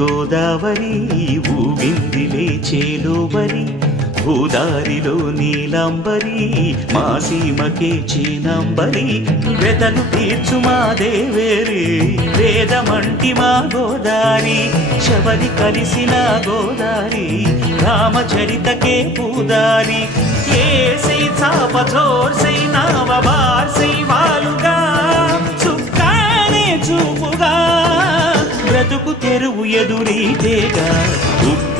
గోదావరి ఊగిందిలే చేలోబరి భూదారిలో నీలంబరి మా సీమకే చీనంబరి వెతలు తీర్చు మా దేవేరి వేదమంటి మా గోదారి శబరి కలిసిన గోదారి రామచరితకే పూదారి ఏసై చాప చోర్సై నావ బార్సై వాలుగా చుక్కానే చూపుగా బ్రతుకు తెరువు ఎదురీతేగా